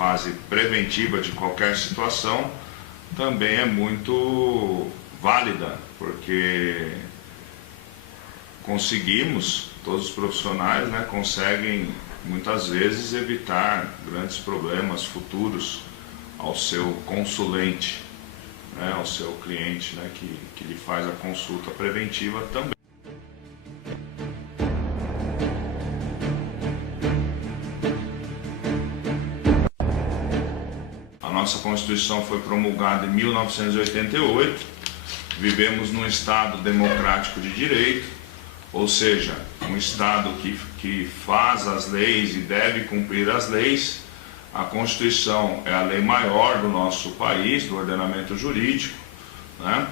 fase preventiva de qualquer situação também é muito válida, porque todos os profissionais, né, conseguem muitas vezes evitar grandes problemas futuros ao seu consulente, né, ao seu cliente, né, que lhe faz a consulta preventiva também. A nossa Constituição foi promulgada em 1988, vivemos num Estado democrático de direito, ou seja, um Estado que faz as leis e deve cumprir as leis. A Constituição é a lei maior do nosso país, do ordenamento jurídico, né?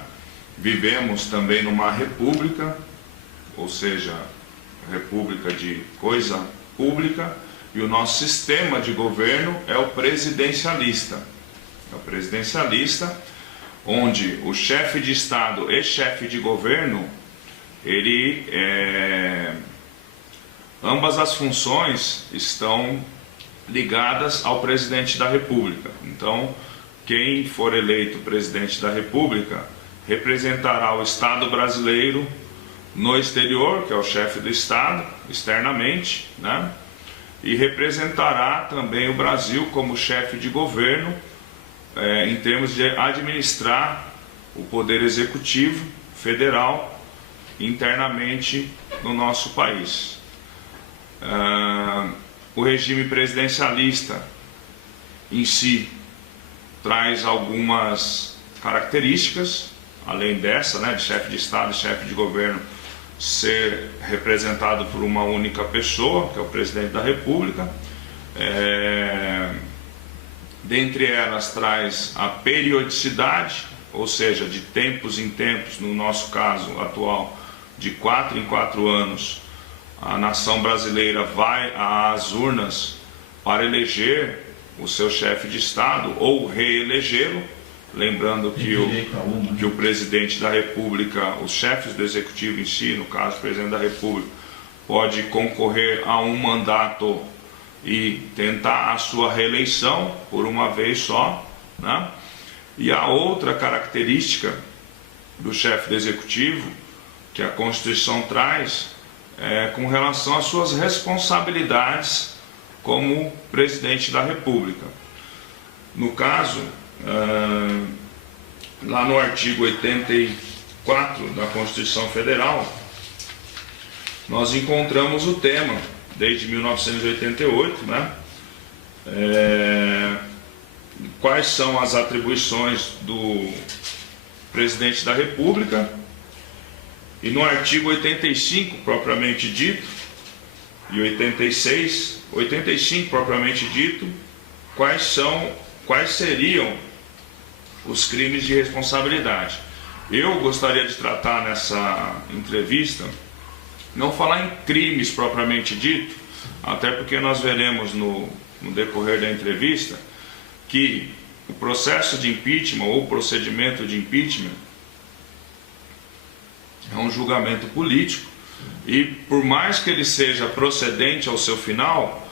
Vivemos também numa república, ou seja, república de coisa pública, e o nosso sistema de governo é o presidencialista. É o presidencialista, onde o chefe de Estado e chefe de governo, ambas as funções estão ligadas ao presidente da República. Então, quem for eleito presidente da República representará o Estado brasileiro no exterior, que é o chefe do Estado, externamente, né? E representará também o Brasil como chefe de governo, em termos de administrar o poder executivo federal internamente no nosso país. O regime presidencialista em si traz algumas características, além dessa, né, de chefe de Estado e chefe de governo ser representado por uma única pessoa, que é o presidente da República. Dentre elas traz a periodicidade, ou seja, de tempos em tempos, no nosso caso atual, de 4 em 4 anos, a nação brasileira vai às urnas para eleger o seu chefe de Estado ou reelegê-lo. Lembrando que o presidente da República, os chefes do executivo em si, no caso o presidente da República, pode concorrer a um mandato e tentar a sua reeleição por uma vez só, né? E a outra característica do chefe do executivo que a Constituição traz com relação às suas responsabilidades como presidente da República. No caso, lá no artigo 84 da Constituição Federal, nós encontramos o tema, desde 1988, né? Quais são as atribuições do presidente da República, e no artigo 85 propriamente dito, e 85 propriamente dito, quais seriam os crimes de responsabilidade. Eu gostaria de tratar nessa entrevista, não falar em crimes propriamente dito, até porque nós veremos no decorrer da entrevista que o processo de impeachment ou o procedimento de impeachment é um julgamento político, e por mais que ele seja procedente ao seu final,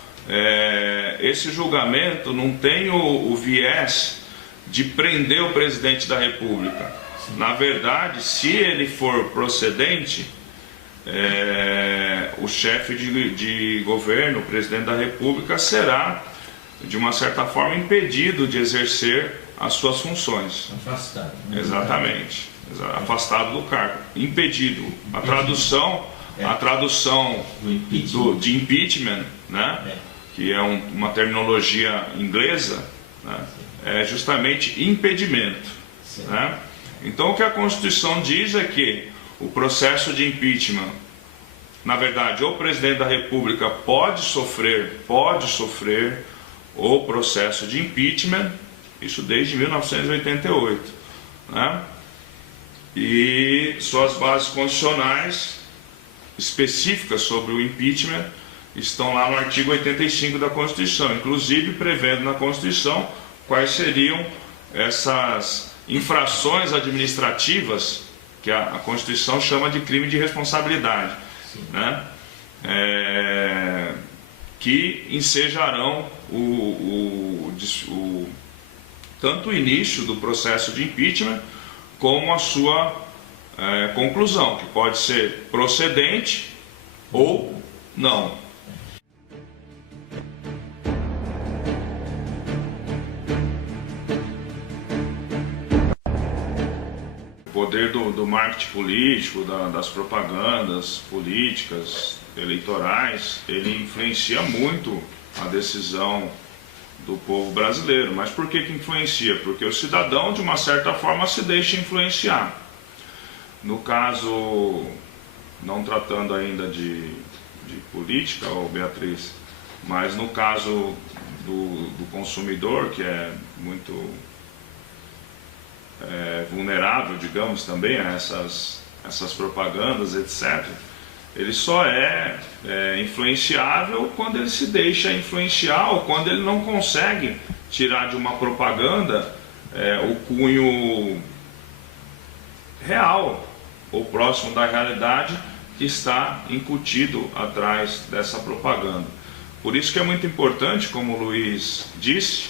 esse julgamento não tem o viés de prender o presidente da República. Na verdade, se ele for procedente, o chefe de governo, o presidente da República, será, de uma certa forma, impedido de exercer as suas funções. Afastado. Exatamente. Afastado do cargo. Impedido. A tradução de impeachment, né? Que é uma terminologia inglesa, né? É justamente impedimento, né? Então, o que a Constituição diz é que o processo de impeachment, na verdade, o presidente da República pode sofrer o processo de impeachment, isso desde 1988, né? E suas bases constitucionais específicas sobre o impeachment estão lá no artigo 85 da Constituição, inclusive prevendo na Constituição quais seriam essas infrações administrativas que a Constituição chama de crime de responsabilidade, né? Que ensejarão tanto o início do processo de impeachment como a sua conclusão, que pode ser procedente ou não. O poder do marketing político, das propagandas políticas, eleitorais, ele influencia muito a decisão do povo brasileiro. Mas por que influencia? Porque o cidadão, de uma certa forma, se deixa influenciar. No caso, não tratando ainda de política, Beatriz, mas no caso do consumidor, que é muito vulnerável, digamos, também a essas propagandas, etc., ele só é influenciável quando ele se deixa influenciar ou quando ele não consegue tirar de uma propaganda o cunho real ou próximo da realidade que está incutido atrás dessa propaganda. Por isso que é muito importante, como o Luiz disse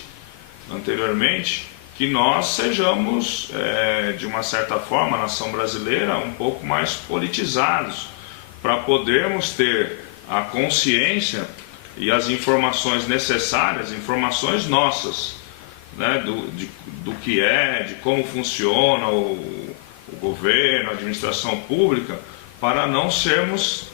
anteriormente, que nós sejamos, de uma certa forma, a nação brasileira, um pouco mais politizados, para podermos ter a consciência e as informações necessárias, informações nossas, né, do que de como funciona o governo, a administração pública, para não sermos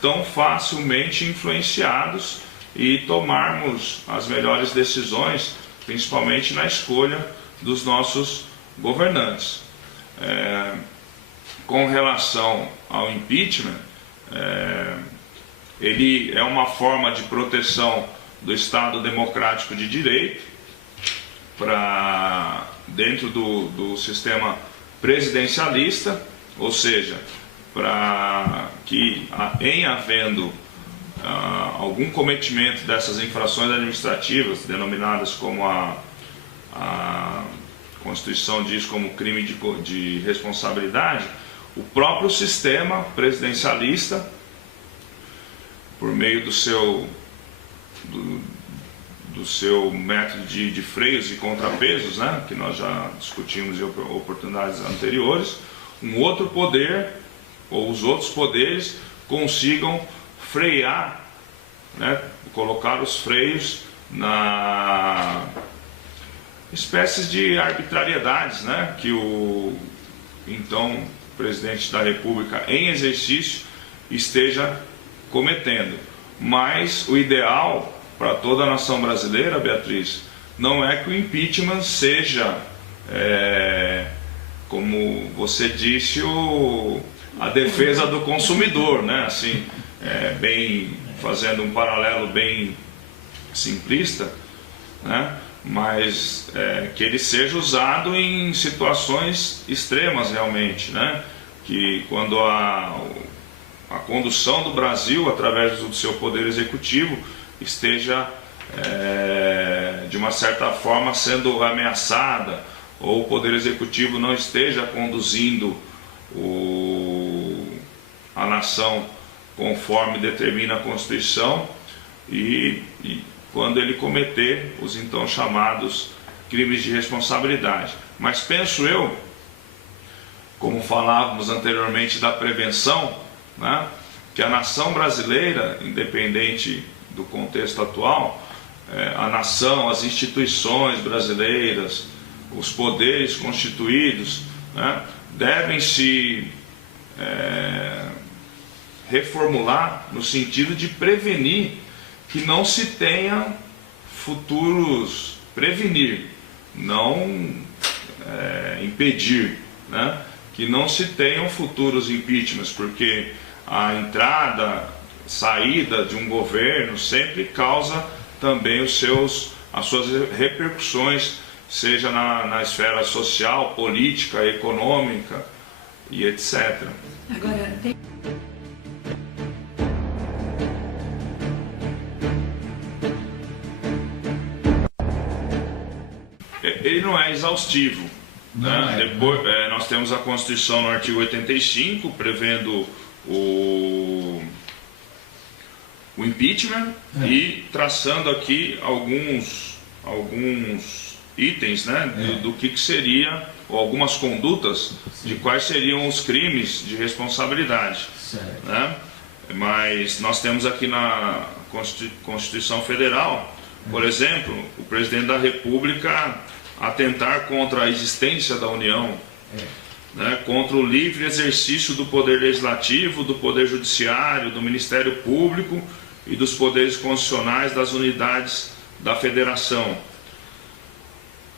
tão facilmente influenciados e tomarmos as melhores decisões, principalmente na escolha dos nossos governantes. Com relação ao impeachment, ele é uma forma de proteção do Estado democrático de direito dentro do sistema presidencialista, ou seja, para que, em havendo algum cometimento dessas infrações administrativas, denominadas como a Constituição diz como crime de responsabilidade, o próprio sistema presidencialista, por meio do seu método de freios e contrapesos, né, que nós já discutimos em oportunidades anteriores, um outro poder ou os outros poderes consigam frear, né, colocar os freios na espécies de arbitrariedades, né, que o então presidente da República em exercício esteja cometendo. Mas o ideal para toda a nação brasileira, Beatriz, não é que o impeachment seja, como você disse, a defesa do consumidor, né? Assim, fazendo um paralelo bem simplista, né? Mas que ele seja usado em situações extremas realmente, né? Que quando a condução do Brasil, através do seu poder executivo, esteja de uma certa forma sendo ameaçada, ou o poder executivo não esteja conduzindo a nação conforme determina a Constituição, e quando ele cometer os então chamados crimes de responsabilidade. Mas penso eu, como falávamos anteriormente da prevenção, né, que a nação brasileira, independente do contexto atual, a nação, as instituições brasileiras, os poderes constituídos, né, devem se reformular no sentido de prevenir que não se tenha futuros, prevenir, não impedir, né, que não se tenham futuros impeachments, porque a entrada, saída de um governo sempre causa também as suas repercussões, seja na esfera social, política, econômica e etc. Agora, ele não é exaustivo. Né? Depois, nós temos a Constituição no artigo 85, prevendo o impeachment e traçando aqui alguns itens, né, do que seria, ou algumas condutas, de quais seriam os crimes de responsabilidade. Né? Mas nós temos aqui na Constituição Federal, por exemplo, o presidente da República atentar contra a existência da União, né, contra o livre exercício do poder legislativo, do poder judiciário, do Ministério Público e dos poderes constitucionais das unidades da Federação.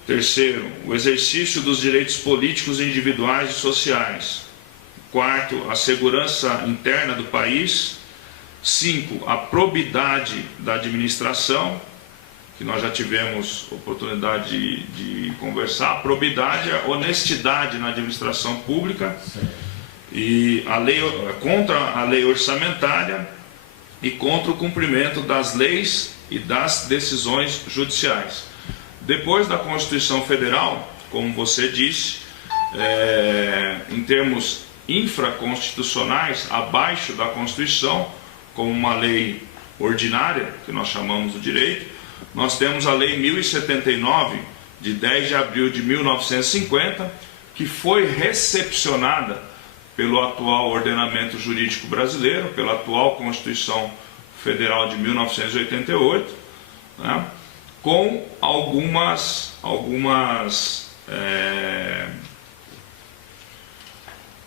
Terceiro, o exercício dos direitos políticos individuais e sociais. Quarto, a segurança interna do país. 5, a probidade da administração, que nós já tivemos oportunidade de conversar. A probidade é a honestidade na administração pública. E a lei, contra a lei orçamentária e contra o cumprimento das leis e das decisões judiciais. Depois da Constituição Federal, como você disse, em termos infraconstitucionais, abaixo da Constituição, como uma lei ordinária, que nós chamamos de direito, nós temos a Lei 1079, de 10 de abril de 1950, que foi recepcionada pelo atual ordenamento jurídico brasileiro, pela atual Constituição Federal de 1988, né, com algumas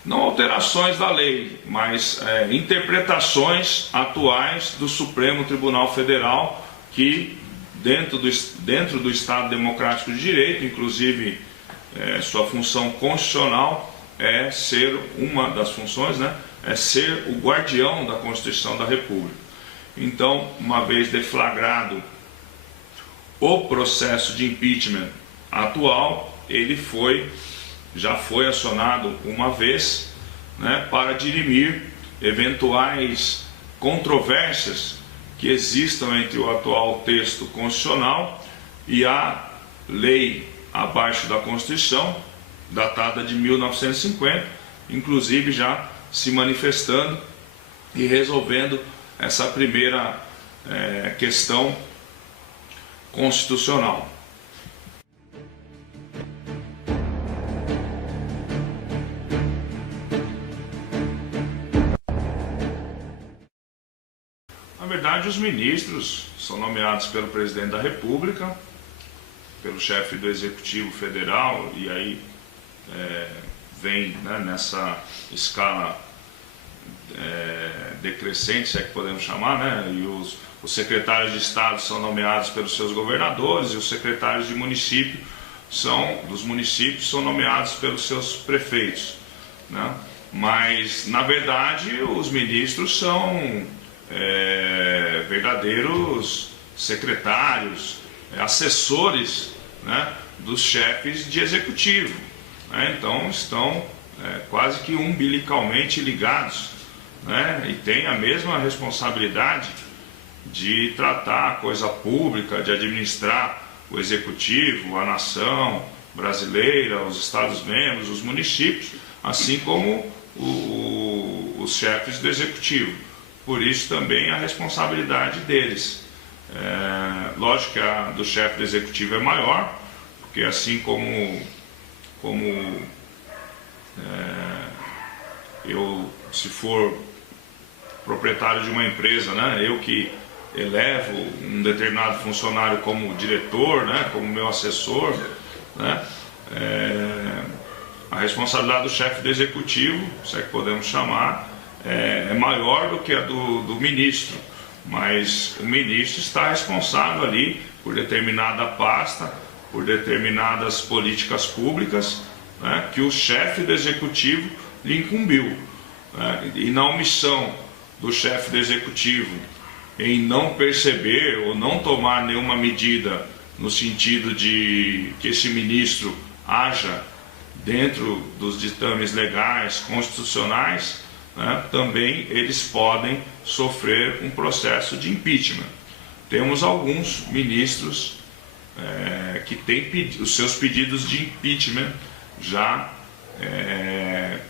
não alterações da lei, mas interpretações atuais do Supremo Tribunal Federal, que dentro do Estado Democrático de Direito, inclusive sua função constitucional é ser, uma das funções, né, é ser o guardião da Constituição da República. Então, uma vez deflagrado o processo de impeachment atual, ele já foi acionado uma vez, né, para dirimir eventuais controvérsias que existam entre o atual texto constitucional e a lei abaixo da Constituição, datada de 1950, inclusive já se manifestando e resolvendo essa primeira questão constitucional. Na verdade, os ministros são nomeados pelo presidente da República, pelo chefe do Executivo Federal, e aí vem, né, nessa escala decrescente, se é que podemos chamar, né, e os secretários de Estado são nomeados pelos seus governadores, e os secretários de município dos municípios são nomeados pelos seus prefeitos, né? Mas, na verdade, os ministros são verdadeiros secretários, assessores, né, dos chefes de executivo, né? Então estão quase que umbilicalmente ligados, né? E têm a mesma responsabilidade de tratar a coisa pública, de administrar o executivo, a nação brasileira, os estados-membros, os municípios, assim como os chefes do executivo. Por isso também a responsabilidade deles. Lógico que a do chefe do executivo é maior, porque assim como eu, se for proprietário de uma empresa, né, eu que elevo um determinado funcionário como diretor, né, como meu assessor, né, a responsabilidade do chefe do executivo, se é que podemos chamar, é maior do que a do ministro, mas o ministro está responsável ali por determinada pasta, por determinadas políticas públicas, né, que o chefe do executivo lhe incumbiu, né, e na omissão do chefe do executivo em não perceber ou não tomar nenhuma medida no sentido de que esse ministro haja dentro dos ditames legais, constitucionais, né, também eles podem sofrer um processo de impeachment. Temos alguns ministros que têm os seus pedidos de impeachment já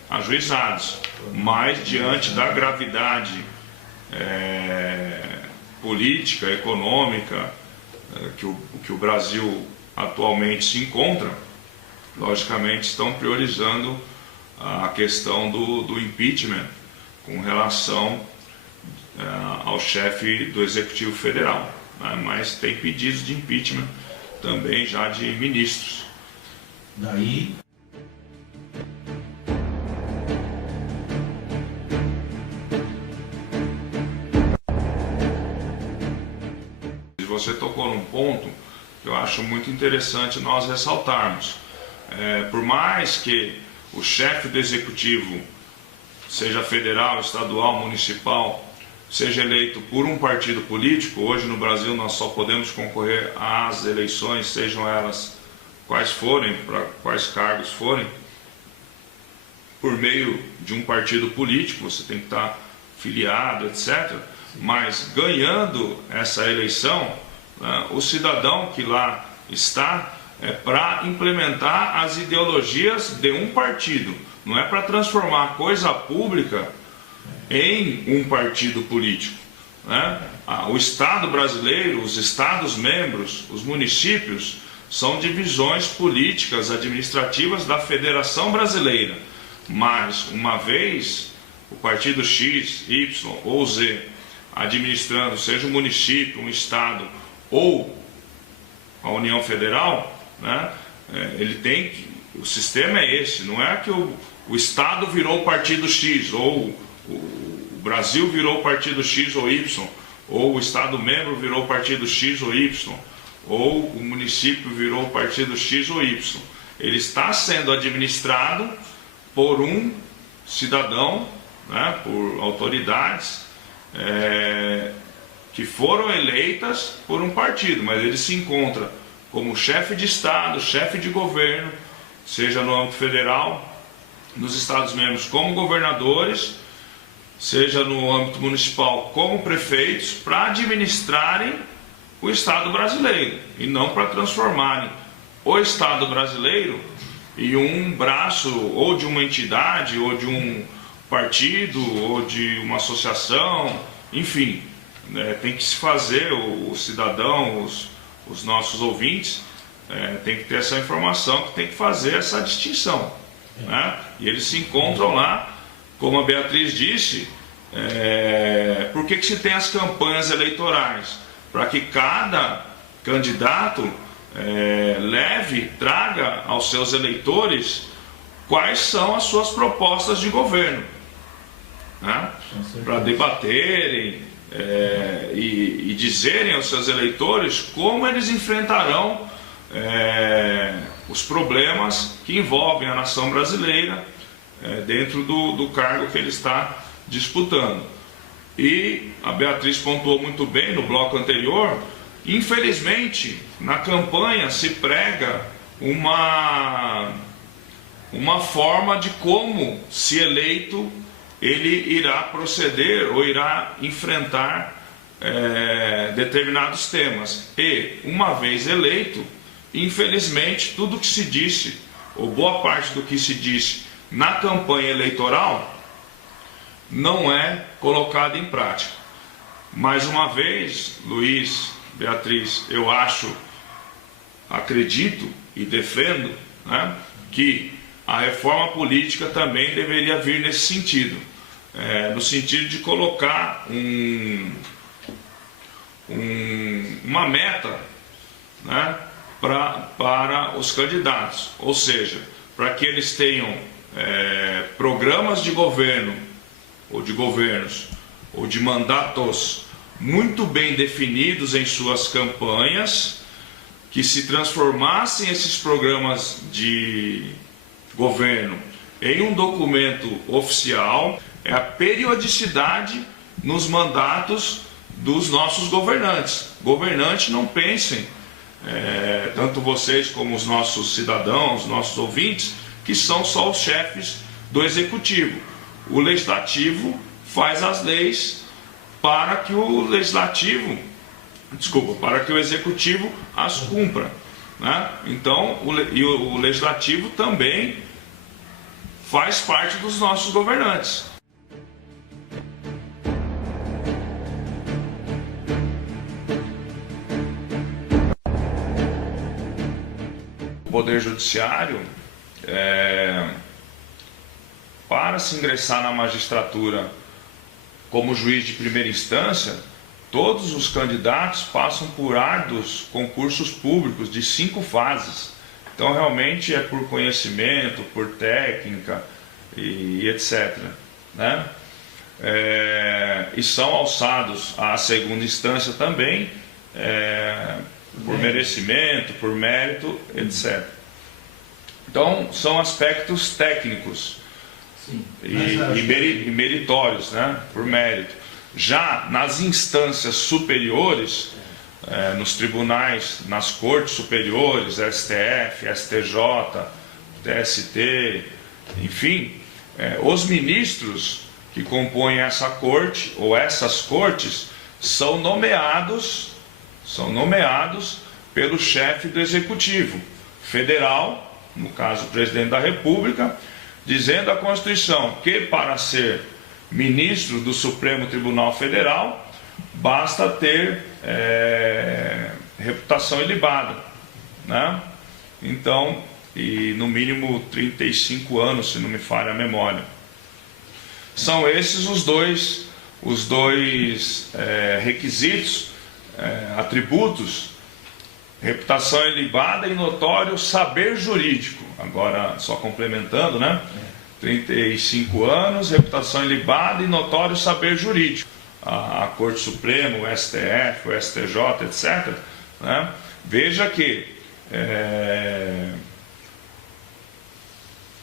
ajuizados, mas diante da gravidade política, econômica que o Brasil atualmente se encontra, logicamente estão priorizando a questão do impeachment com relação ao chefe do Executivo Federal, né? Mas tem pedidos de impeachment também já de ministros. Daí... Você tocou num ponto que eu acho muito interessante nós ressaltarmos. Por mais que o chefe do executivo, seja federal, estadual, municipal, seja eleito por um partido político, hoje no Brasil nós só podemos concorrer às eleições, sejam elas quais forem, para quais cargos forem, por meio de um partido político, você tem que estar filiado, etc. Mas ganhando essa eleição, o cidadão que lá está é para implementar as ideologias de um partido, não é para transformar a coisa pública em um partido político, né? O Estado brasileiro, os Estados membros, os municípios, são divisões políticas, administrativas da Federação Brasileira, mas uma vez o partido X, Y ou Z administrando, seja um município, um estado ou a União Federal, né, o sistema é esse, não é que o estado virou o partido X, ou o Brasil virou o partido X ou Y, ou o estado membro virou o partido X ou Y, ou o município virou o partido X ou Y. Ele está sendo administrado por um cidadão, né, por autoridades que foram eleitas por um partido, mas ele se encontra como chefe de Estado, chefe de governo, seja no âmbito federal, nos Estados membros como governadores, seja no âmbito municipal como prefeitos, para administrarem o Estado brasileiro e não para transformarem o Estado brasileiro em um braço ou de uma entidade, ou de um partido, ou de uma associação, enfim, né? Tem que se fazer, o cidadão, os nossos ouvintes, tem que ter essa informação, que tem que fazer essa distinção, né? E eles se encontram lá, como a Beatriz disse, por que se tem as campanhas eleitorais? Para que cada candidato traga aos seus eleitores quais são as suas propostas de governo, né? Para debaterem e dizerem aos seus eleitores como eles enfrentarão os problemas que envolvem a nação brasileira dentro do cargo que ele está disputando. E a Beatriz pontuou muito bem no bloco anterior, infelizmente na campanha se prega uma forma de como, se eleito, ele irá proceder ou irá enfrentar determinados temas. E, uma vez eleito, infelizmente, tudo que se disse, ou boa parte do que se disse na campanha eleitoral, não é colocado em prática. Mais uma vez, Luiz, Beatriz, eu acredito e defendo, né, que a reforma política também deveria vir nesse sentido, no sentido de colocar uma meta, né, para os candidatos, ou seja, para que eles tenham programas de governo, ou de governos, ou de mandatos muito bem definidos em suas campanhas, que se transformassem esses programas de governo em um documento oficial, a periodicidade nos mandatos dos nossos governantes. Governantes, não pensem, tanto vocês como os nossos cidadãos, nossos ouvintes, que são só os chefes do executivo. O legislativo faz as leis para que o executivo as cumpra, né? Então, o legislativo também faz parte dos nossos governantes. Poder Judiciário, para se ingressar na magistratura como juiz de primeira instância, todos os candidatos passam por árduos concursos públicos de 5 fases. Então, realmente é por conhecimento, por técnica e etc. Né? E são alçados à segunda instância também, por merecimento, por mérito, etc. Então, são aspectos técnicos e meritórios, né? Por mérito. Já nas instâncias superiores, nos tribunais, nas cortes superiores, STF, STJ, TST, enfim, os ministros que compõem essa corte ou essas cortes são nomeados pelo chefe do Executivo Federal, no caso o Presidente da República, dizendo a Constituição que para ser ministro do Supremo Tribunal Federal basta ter reputação ilibada, né? Então, e no mínimo 35 anos, se não me falha a memória. São esses os dois requisitos, atributos: reputação ilibada e notório saber jurídico. Agora, só complementando, né? 35 anos, reputação ilibada e notório saber jurídico. A Corte Suprema, o STF, o STJ, etc. Né? Veja que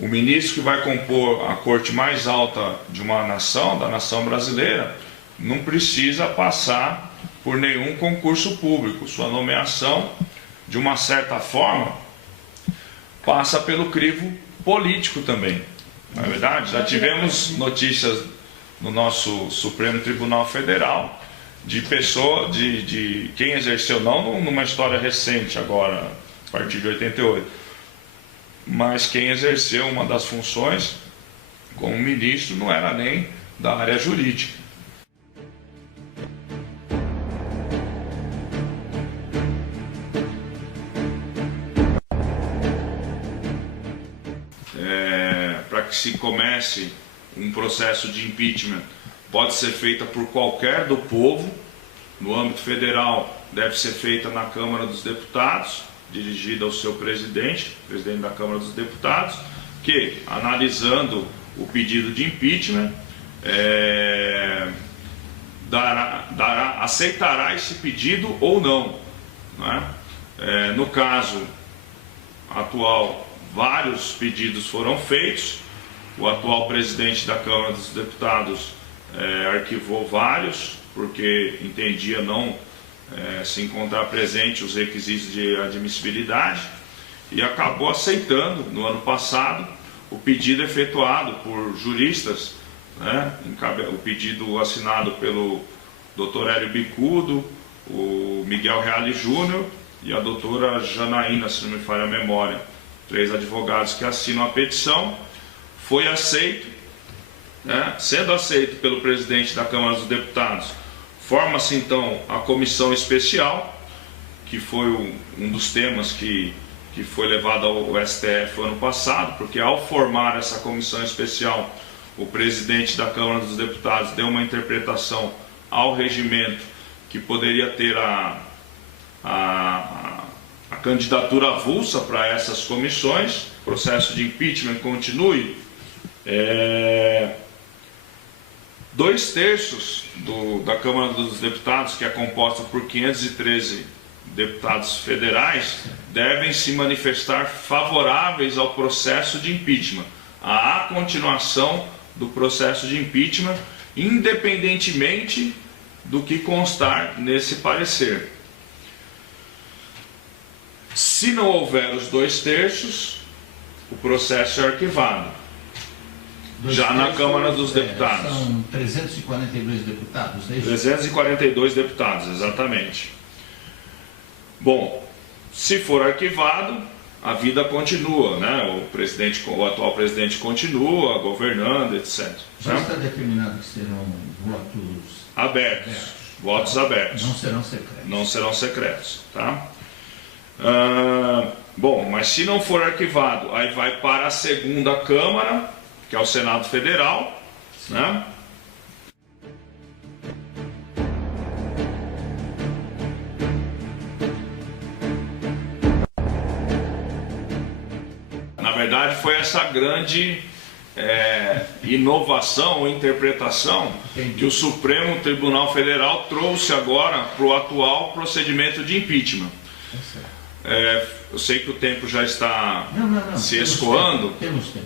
o ministro que vai compor a corte mais alta de uma nação, da nação brasileira, não precisa passar por nenhum concurso público. Sua nomeação, de uma certa forma, passa pelo crivo político também. Não é verdade? Já tivemos notícias no nosso Supremo Tribunal Federal de pessoa, de quem exerceu, não numa história recente agora, a partir de 88, mas quem exerceu uma das funções como ministro não era nem da área jurídica. Para que se comece um processo de impeachment, pode ser feita por qualquer do povo. No âmbito federal, deve ser feita na Câmara dos Deputados, dirigida ao seu presidente da Câmara dos Deputados, que, analisando o pedido de impeachment, aceitará esse pedido ou não, né? No caso atual, vários pedidos foram feitos. O atual presidente da Câmara dos Deputados arquivou vários, porque entendia não se encontrar presente os requisitos de admissibilidade, e acabou aceitando, no ano passado, o pedido efetuado por juristas, né? O pedido assinado pelo Dr. Hélio Bicudo, o Miguel Reale Júnior e a doutora Janaína, se não me falha a memória, 3 advogados que assinam a petição. Foi aceito, né? Sendo aceito pelo presidente da Câmara dos Deputados, forma-se então a comissão especial, que foi um dos temas que foi levado ao STF ano passado, porque ao formar essa comissão especial, o presidente da Câmara dos Deputados deu uma interpretação ao regimento que poderia ter a candidatura avulsa para essas comissões. O processo de impeachment continue. 2/3 da Câmara dos Deputados, que é composta por 513 deputados federais, devem se manifestar favoráveis ao processo de impeachment, à continuação do processo de impeachment, independentemente do que constar nesse parecer. Se não houver os 2/3, o processo é arquivado. Já na Câmara dos Deputados. São 342 deputados, é isso? 342 deputados, exatamente. Bom, se for arquivado, a vida continua, né? O atual presidente continua governando, etc. Já está determinado que serão votos abertos. Votos abertos. Não serão secretos. Não serão secretos, tá? Bom, mas se não for arquivado, aí vai para a segunda Câmara, que é o Senado Federal, né? Na verdade, foi essa grande inovação ou interpretação que o Supremo Tribunal Federal trouxe agora para o atual procedimento de impeachment. Eu sei que o tempo já está se escoando,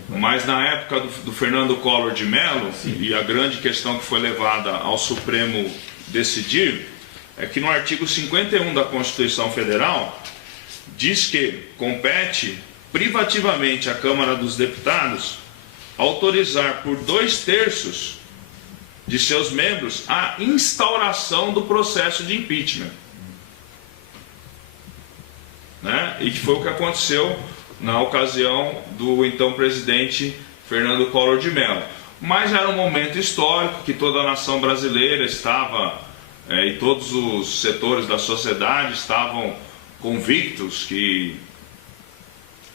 mas na época do Fernando Collor de Mello, e a grande questão que foi levada ao Supremo decidir, é que no artigo 51 da Constituição Federal, diz que compete privativamente à Câmara dos Deputados autorizar por 2/3 de seus membros a instauração do processo de impeachment. Né? E que foi o que aconteceu na ocasião do então presidente Fernando Collor de Mello. Mas era um momento histórico que toda a nação brasileira estava, e todos os setores da sociedade estavam convictos que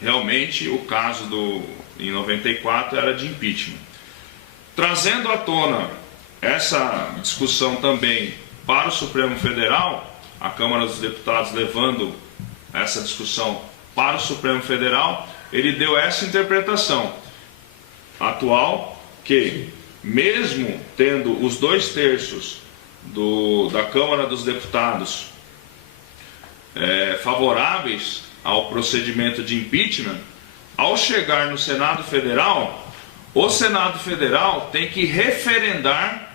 realmente o caso em 94 era de impeachment. Trazendo à tona essa discussão também para o Supremo Federal, a Câmara dos Deputados levando essa discussão para o Supremo Federal, ele deu essa interpretação atual, que mesmo tendo os 2/3 da Câmara dos Deputados favoráveis ao procedimento de impeachment, ao chegar no Senado Federal, o Senado Federal tem que referendar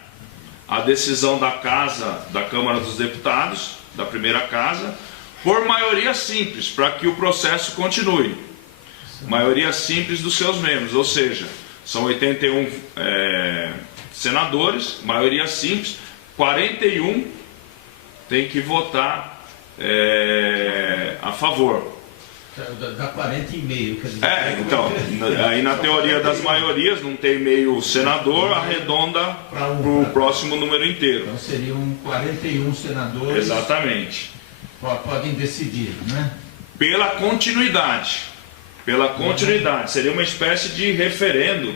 a decisão da Câmara dos Deputados, da primeira casa, por maioria simples, para que o processo continue. Maioria simples dos seus membros, ou seja, são 81 senadores, maioria simples, 41 tem que votar a favor. Dá 40,5, quer dizer. Então, aí na teoria das maiorias, não tem meio senador, arredonda para o próximo número inteiro. Então seriam 41 senadores. Exatamente. Podem decidir, né? Pela continuidade. Seria uma espécie de referendo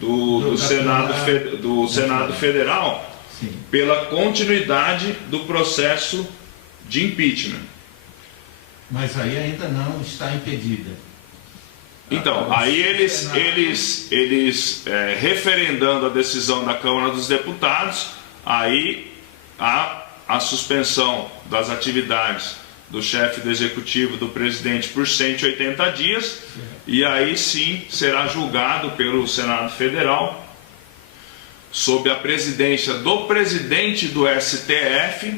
do Senado Federal. Sim. Pela continuidade do processo de impeachment. Mas aí ainda não está impedida. Então, aí eles referendando a decisão da Câmara dos Deputados, aí a suspensão das atividades do chefe do Executivo, do presidente, por 180 dias, e aí sim será julgado pelo Senado Federal, sob a presidência do presidente do STF,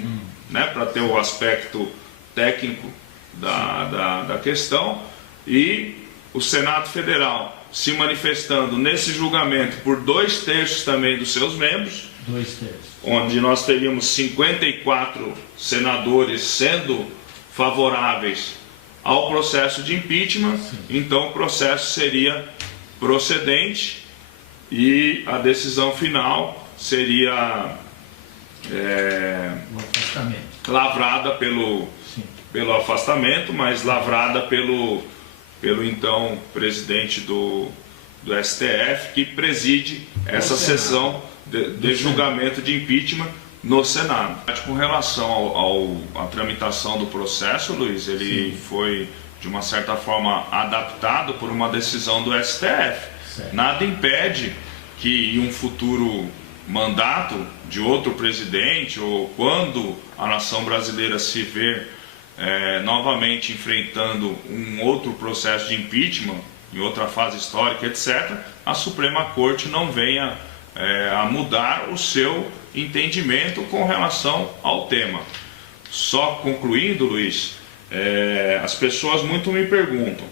né, para ter o aspecto técnico da questão, e o Senado Federal se manifestando nesse julgamento por 2/3 também dos seus membros, 2/3, onde nós teríamos 54 senadores sendo favoráveis ao processo de impeachment. Sim. Então o processo seria procedente e a decisão final seria lavrada pelo afastamento, mas lavrada pelo então presidente do STF, que preside essa sessão de julgamento de impeachment no Senado. Com relação à tramitação do processo, Luiz, ele foi de uma certa forma adaptado por uma decisão do STF. Certo. Nada impede que em um futuro mandato de outro presidente, ou quando a nação brasileira se ver novamente enfrentando um outro processo de impeachment, em outra fase histórica, etc., a Suprema Corte não venha a mudar o seu entendimento com relação ao tema. Só concluindo, Luiz, as pessoas muito me perguntam: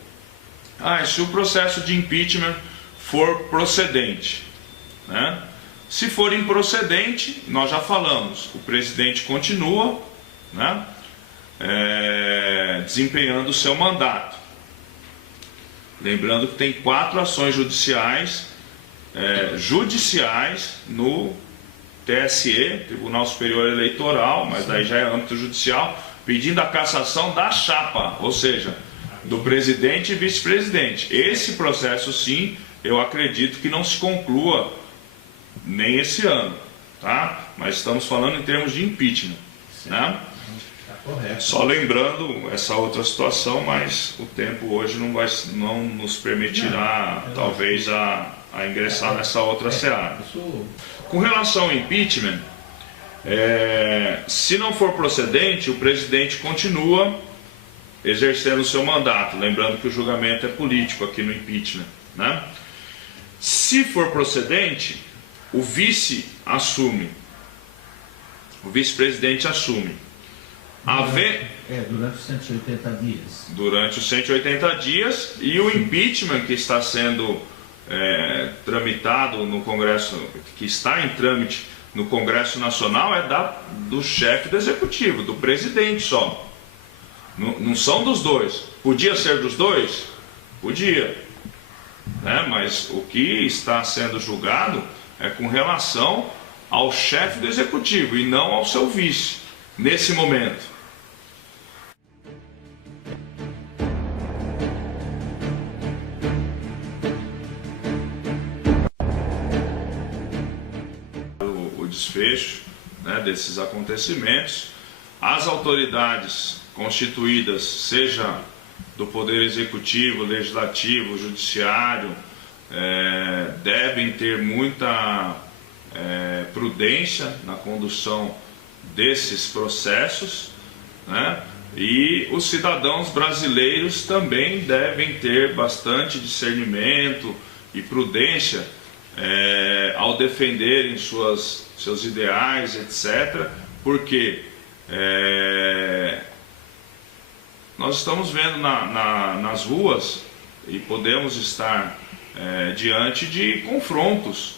se o processo de impeachment for procedente, né? Se for improcedente, nós já falamos, o presidente continua, né, desempenhando o seu mandato. Lembrando que tem 4 ações judiciais no TSE, Tribunal Superior Eleitoral, mas daí já é âmbito judicial, pedindo a cassação da chapa, ou seja, do presidente e vice-presidente. Esse processo, sim, eu acredito que não se conclua nem esse ano, tá? Mas estamos falando em termos de impeachment, né? Só lembrando essa outra situação, mas o tempo hoje não nos permitirá, talvez, a ingressar nessa outra seara. Com relação ao impeachment, se não for procedente, o presidente continua exercendo o seu mandato, lembrando que o julgamento é político aqui no impeachment, né? Se for procedente, o vice assume, o vice-presidente assume. Durante os 180 dias. Durante os 180 dias, e o impeachment que está sendo tramitado no Congresso, que está em trâmite no Congresso Nacional, é do chefe do Executivo, do presidente só. Não são dos dois. Podia ser dos dois? Podia. Né? Mas o que está sendo julgado é com relação ao chefe do Executivo e não ao seu vice, nesse momento. O desfecho, né, desses acontecimentos, as autoridades constituídas, seja do Poder Executivo, Legislativo, Judiciário, devem ter muita prudência na condução desses processos, né? E os cidadãos brasileiros também devem ter bastante discernimento e prudência ao defenderem seus ideais, etc., porque nós estamos vendo nas ruas e podemos estar diante de confrontos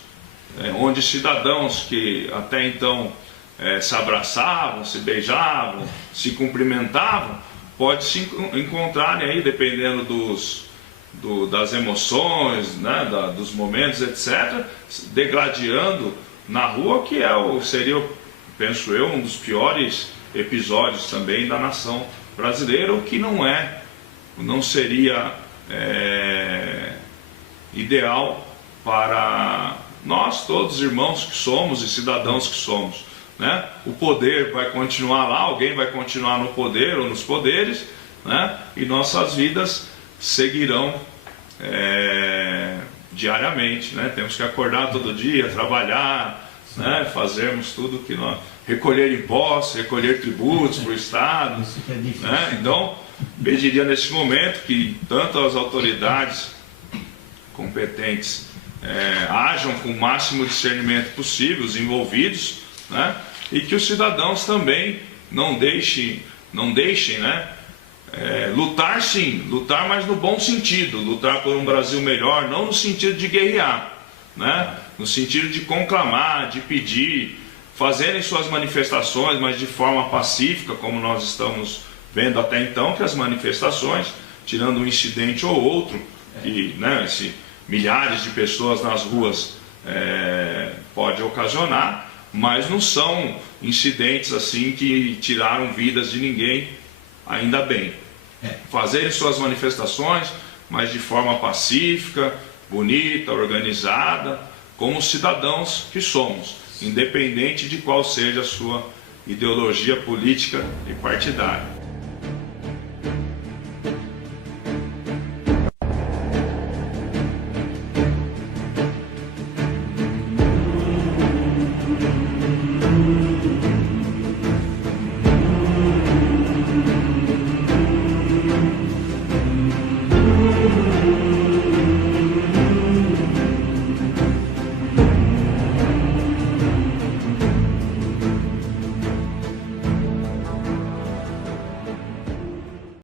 onde cidadãos que até então se abraçavam, se beijavam, se cumprimentavam, pode se encontrarem aí, dependendo das emoções, né, dos momentos, etc., degladiando na rua, que seria, penso eu, um dos piores episódios também da nação brasileira, o que não seria ideal para nós, todos irmãos que somos e cidadãos que somos, né? O poder vai continuar lá, alguém vai continuar no poder ou nos poderes, né? E nossas vidas seguirão diariamente, né? Temos que acordar todo dia, trabalhar, né? Fazermos tudo que nós... recolher impostos, recolher tributos para o Estado, né? Então, pediria nesse momento que tanto as autoridades competentes ajam com o máximo discernimento possível, os envolvidos, né? E que os cidadãos também não deixem, né? Lutar sim, lutar, mas no bom sentido, lutar por um Brasil melhor, não no sentido de guerrear, né? No sentido de conclamar, de pedir, fazerem suas manifestações, mas de forma pacífica, como nós estamos vendo até então, que as manifestações, tirando um incidente ou outro, que, né, milhares de pessoas nas ruas pode ocasionar, mas não são incidentes assim que tiraram vidas de ninguém, ainda bem. Fazerem suas manifestações, mas de forma pacífica, bonita, organizada, como cidadãos que somos, independente de qual seja a sua ideologia política e partidária.